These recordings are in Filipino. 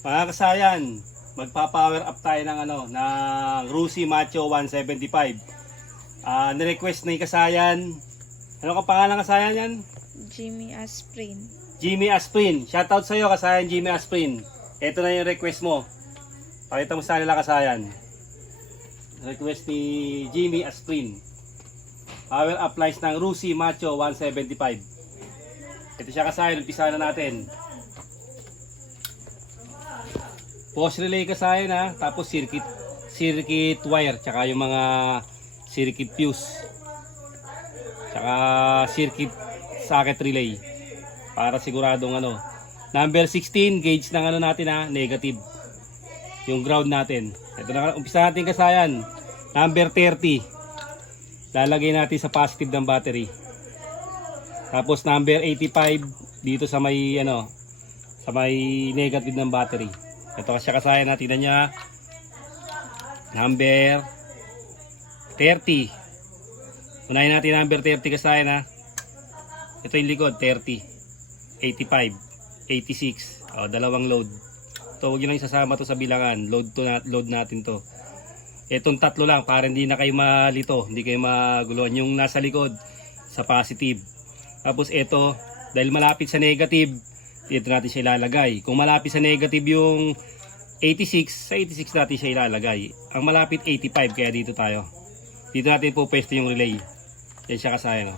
Mga kasayan, magpa-power up tayo ng ng Rusi Macho 175. Ni-request na yung kasayan. Ano ka pangalan kasayan yan? Jimmy Asprin. Jimmy Asprin. Shoutout sa iyo kasayan Jimmy Asprin. Ito na yung request mo. Pakita mo sa nila kasayan. Request ni Jimmy Asprin. Power up lines ng Rusi Macho 175. Ito siya kasayan, umpisa na natin. Post relay kasayan ha, tapos circuit wire, tsaka yung mga circuit fuse, tsaka circuit socket relay para siguradong number 16 gauge ng natin ha, negative yung ground natin. Ito na, umpisa natin kasayan. Number 30 lalagay natin sa positive ng battery, tapos number 85 dito sa may sa may negative ng battery. Ito kasi kasayan natin, tignan niya. Number 30. Unahin natin number 30 kasayan ha. Ito yung likod, 30, 85, 86. Dalawang load. Ito, huwag nyo lang isasama to sa bilangan. Load natin to. Itong tatlo lang para hindi na kayo malito, hindi kayo maguluhan. Yung nasa likod sa positive. Tapos ito, dahil malapit sa negative, dito natin siya ilalagay. Kung malapit sa negative yung 86, sa 86 natin siya ilalagay. Ang malapit 85, kaya dito tayo. Dito natin po pwesto yung relay. Yan siya kasayan.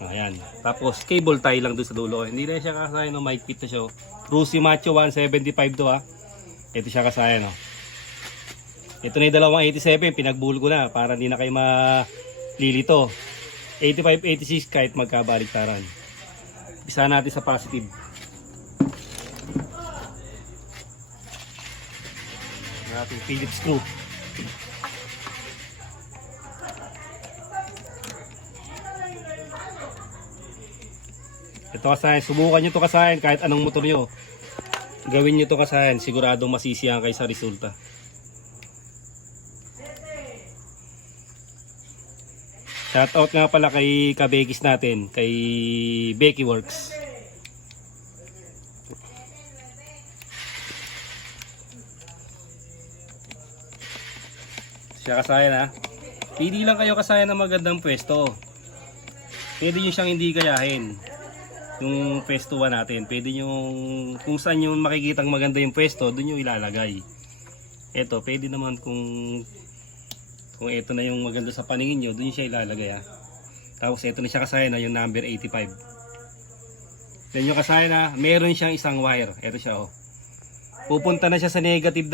Ayan. Tapos cable tie lang doon sa dulo. Hindi na siya kasayan, mic fit na siya. Rusi Macho 175 to ha. Ito siya kasayan. Ito na yung dalawang 87, pinagbul ko na para hindi na kayo malilito. 85, 86 kahit magkabaliktaran. Bisa natin sa positive. Natin Phillips screw. Ito kasayan, subukan nyo to kasayan kahit anong motor nyo. Gawin nyo to kasayan, siguradong masisiyahan kayo sa resulta. Shoutout nga pala kay Kabekis natin, kay Becky Works. Siya kasayan ha. Pili lang kayo kasayan ng magandang pwesto. Pwede nyo siyang hindi gayahin. Yung pwesto natin, pwede nyo, kung saan nyo makikitang maganda yung pwesto, doon nyo ilalagay. Ito, pwede naman kung ito na yung maganda sa paningin nyo, doon siya ilalagay ha. Tapos ito na siya kasayan na yung number 85. Then yung kasayan na, meron siyang isang wire. Ito siya Pupunta na siya sa negative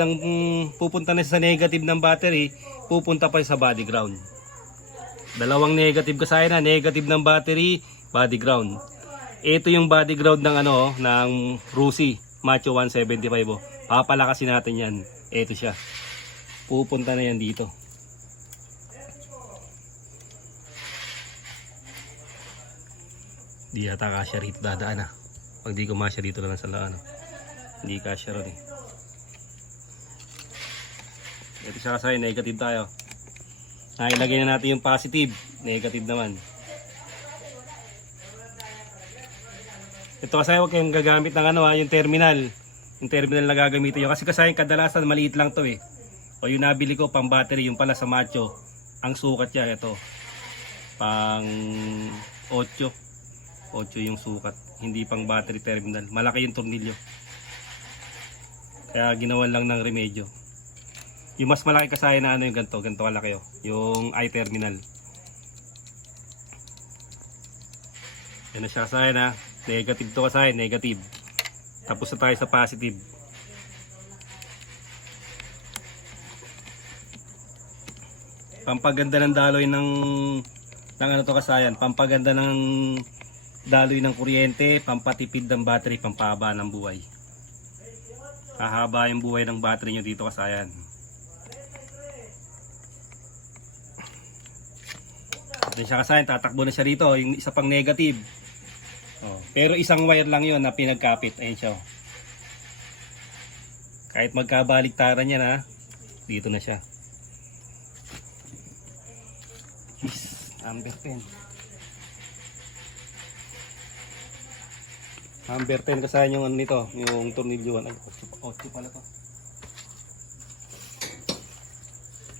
ng battery, pupunta pa sa body ground. Dalawang negative kasayan na, negative ng battery, body ground. Ito yung body ground ng ng Rusi Macho 175 Papalakasin natin yan. Ito siya. Pupunta na yan dito. Di yata kasya rito dadaan Pag di kumasya dito lang sa hindi kasya ron Ito siya kasi negative tayo. Nailagay na natin yung positive. Negative naman. Ito kasi huwag kayong gagamit ng yung terminal. Yung terminal na gagamitin nyo. Kasi kadalasan maliit lang to O yung nabili ko pang battery, yung pala sa Macho. Ang sukat niya ito. Pang 8 yung sukat, hindi pang battery terminal. Malaki yung tornilyo, kaya ginawan lang ng remedyo. Yung mas malaki kasayan na yung ganito kalaki yung I-terminal. Yan na siya kasayan negative to kasayan, negative. Tapos na tayo sa positive. Pampaganda ng daloy ng to kasayan, pampaganda ng daloy ng kuryente, pampatipid ng battery, pampahaba ng buhay. Hahaba yung buhay ng battery nyo dito kasayan. Ito siya kasayan, tatakbo na siya dito, yung isa pang negative. Pero isang wire lang yon na pinagkapit. Ayun siya. Kahit magkabaliktaran yan dito na siya. Number 10. Number 10 kasayan yung ano nito, yung tornilyo. Ay, 8 pala to.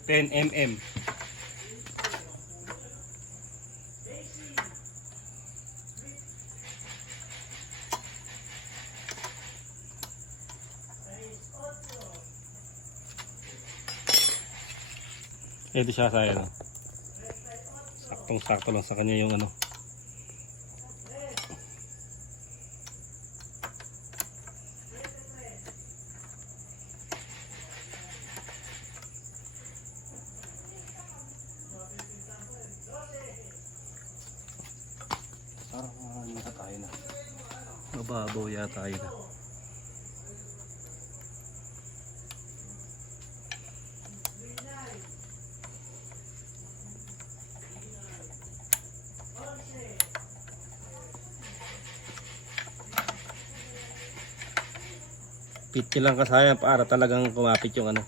10 mm. Ito siya sa ano. Saktong-sakto lang sa kanya yung ano. Parang yata tayo na. Mababaw yata tayo na. Pitch lang kasaya para talagang kumapit yung ano.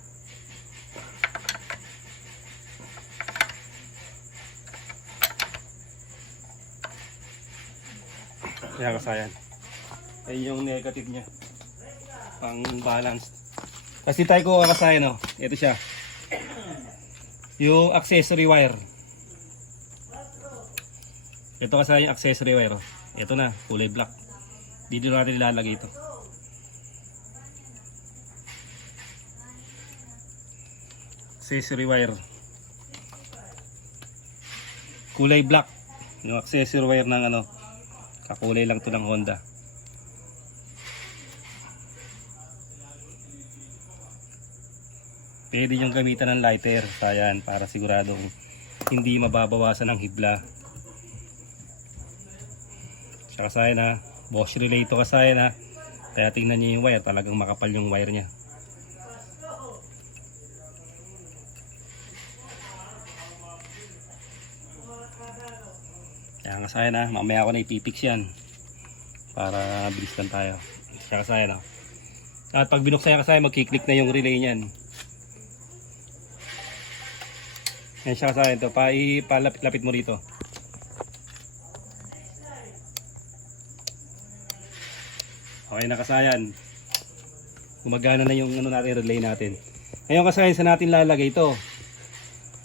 Kaya kasayan. Ayun yung negative niya. Pang balance. Kasi tayo ko kasayan, no. Ito siya. Yung accessory wire. Ito kasayan yung accessory wire. Oh. Ito na, kulay black. Dito natin ilalagay ito. Accessory wire. Kulay black. Yung accessory wire ng ano. Kakulay lang to ng Honda. Pwede niyong gamitan ng lighter. Ayan, para siguradong hindi mababawasan ng hibla. Tsaka sayan ha. Bosch relay ito kasayan ha. Kaya tingnan niyo yung wire. Talagang makapal yung wire niya. Kaya kasayan ha. Mamaya ako na ipipix yan. Para bilis lang tayo. Kaya kasayan ha. At pag binuksan kasayan, magkiklik na yung relay niyan. Yan siya kasayan ito. Palapit-lapit mo rito. Okay na kasayan. Gumagana na yung ano natin, relay natin. Ngayon kasayan sa natin lalagay ito.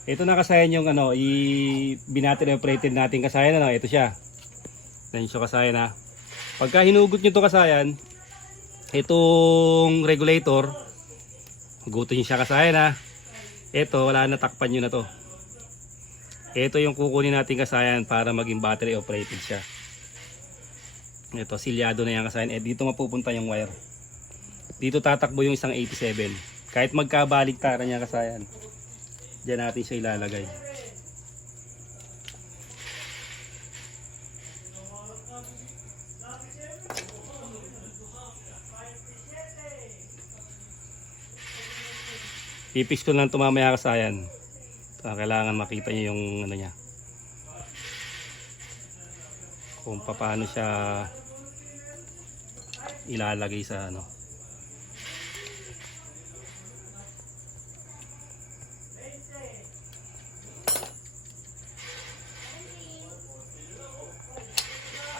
Ito na kasayan yung ano, binattery operated natin kasayan. Ano, ito siya. Yan siya kasayan ha. Pagka hinugot nyo ito kasayan, itong regulator, hugutin nyo siya kasayan ha. Ito, wala na, takpan nyo na to. Ito yung kukunin natin kasayan para maging battery operated siya. Ito, silyado na yan kasayan. Dito mapupunta yung wire. Dito tatakbo yung isang 87. Kahit magkabaligtaran niya kasayan, diyan natin siya ilalagay. Pipix ko lang ito mamaya kasayan. Kailangan makita niyo yung ano niya. Kung paano siya ilalagay sa ano.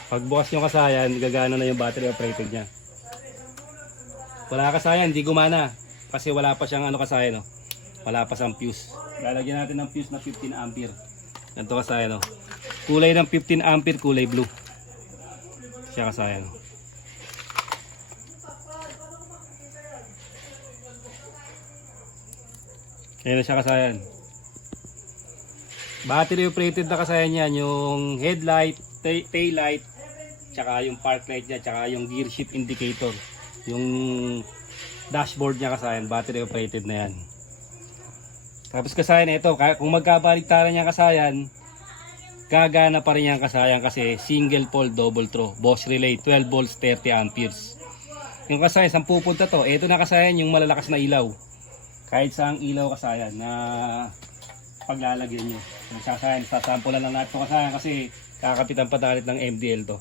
Pagbukas nyo kasayan, gagana na yung battery operated niya. Wala kasayan, di gumana. Kasi wala pa siyang ano kasayan, no? Wala pa siyang fuse. Lalagyan natin ng fuse na 15 ampere. Ganito kasayan, no? Kulay ng 15 ampere, kulay blue. Siya kasayan, no? Ayan na siya kasayan. Battery operated na kasayan yan. Yung headlight, tail light, tsaka yung park light niya, tsaka yung gear shift indicator. Yung dashboard niya kasayan, battery operated na yan. Tapos kasayan ito, kung magkabaligtaran niya kasayan, gagana pa rin yan kasayan kasi single pole double throw, Bosch relay, 12 volts 30 amperes. Yung kasayan, saan pupunta to? Ito na kasayan yung malalakas na ilaw. Kahit saang ilaw kasayan na paglalagyan nyo. Yung kasayan, sasampulan lang natin ito kasayan kasi kakapitan pa talit ng MDL to.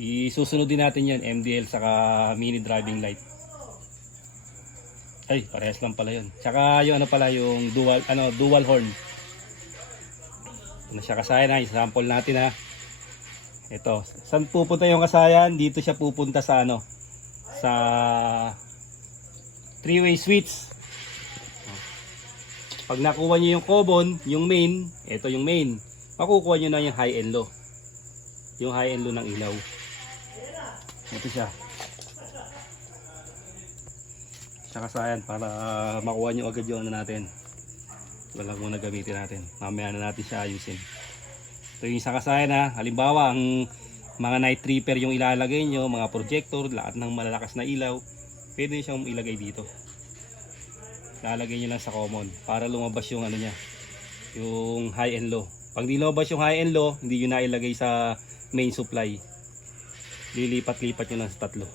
Isusunod din natin yan, MDL saka mini driving light. Ay, parehas lang pala yun. Tsaka yung ano pala, yung dual horn. Ano siya kasayan ha, sample natin ha. Ito, saan pupunta yung kasayan? Dito siya pupunta sa ano? Sa three-way switch. Pag nakuha nyo yung common, yung main, ito yung main, makukuha nyo na yung high and low. Yung high and low ng ilaw. Ito siya. Sa kasayan para makuha nyo agad yung ano natin. Wala muna gamitin natin. Mamaya na natin siya ayusin. Ito yung isang kasayan ha. Halimbawa, ang mga night tripper yung ilalagay nyo, mga projector, lahat ng malalakas na ilaw, pwede nyo siyang ilagay dito. Lalagay nyo lang sa common para lumabas yung ano niya, yung high and low. Pag di lumabas yung high and low, hindi nyo na ilagay sa main supply. Lilipat-lipat nyo lang sa tatlo.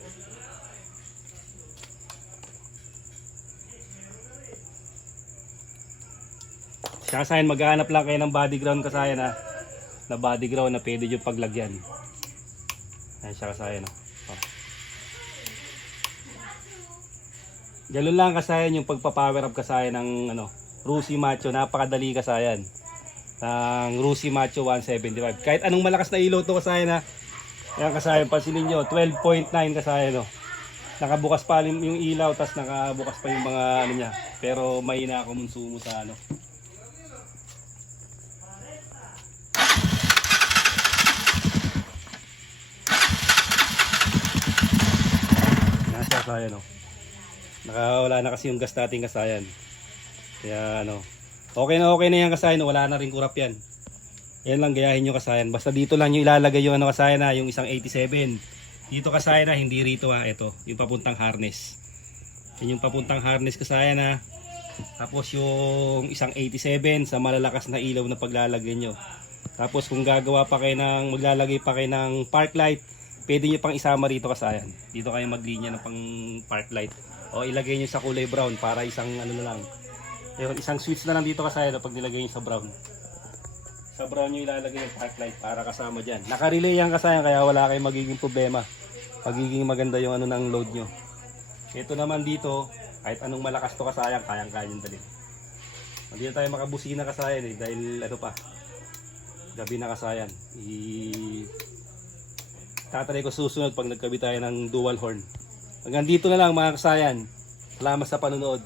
Kasayan, maghahanap lang kayo ng body ground kasayan ha. Na body ground na pwede yung paglagyan. Ayan siya kasayan. Oh. Ganun lang kasayan yung pagpapower up kasayan ng ano, Rusi Macho. Napakadali kasayan. Ng Rusi Macho 175. Kahit anong malakas na ilaw to kasayan ha. Ayan kasayan, pansinin nyo, 12.9 kasayan no. Nakabukas pa yung ilaw, tas nakabukas pa yung mga ano niya. Pero mahina ako konsumo sa ano. Kasayan, no? Nakawala na kasi yung gas natin kasayan. Kaya ano, okay na yan kasayan, wala na rin kurap yan. Yan lang, gayahin nyo kasayan. Basta dito lang yung ilalagay yung ano kasayan na, yung isang 87. Dito kasayan na, hindi rito ha, ito, yung papuntang harness. Yan yung papuntang harness kasayan na. Tapos yung isang 87 sa malalakas na ilaw na paglalagay nyo. Tapos kung gagawa pa kayo ng, maglalagay pa kayo ng park light, pwede nyo pang isama rito kasayan. Dito kayo maglinya ng pang park light. O ilagay nyo sa kulay brown para isang ano na lang. Isang switch na lang dito kasayan pag nilagay nyo sa brown. Sa brown nyo ilalagay yung park light para kasama dyan. Naka-relay yan kasayan kaya wala kayong magiging problema. Magiging maganda yung ano ng load nyo. Ito naman dito, kahit anong malakas to kasayan, kayang-kaya nyo dalhin. Hindi na tayo makabusina kasayan dahil ano pa, gabi na kasayan. Tatry ko susunod pag nagkabit tayo ng dual horn. Hanggang dito na lang mga kasayan. Salamat sa panonood.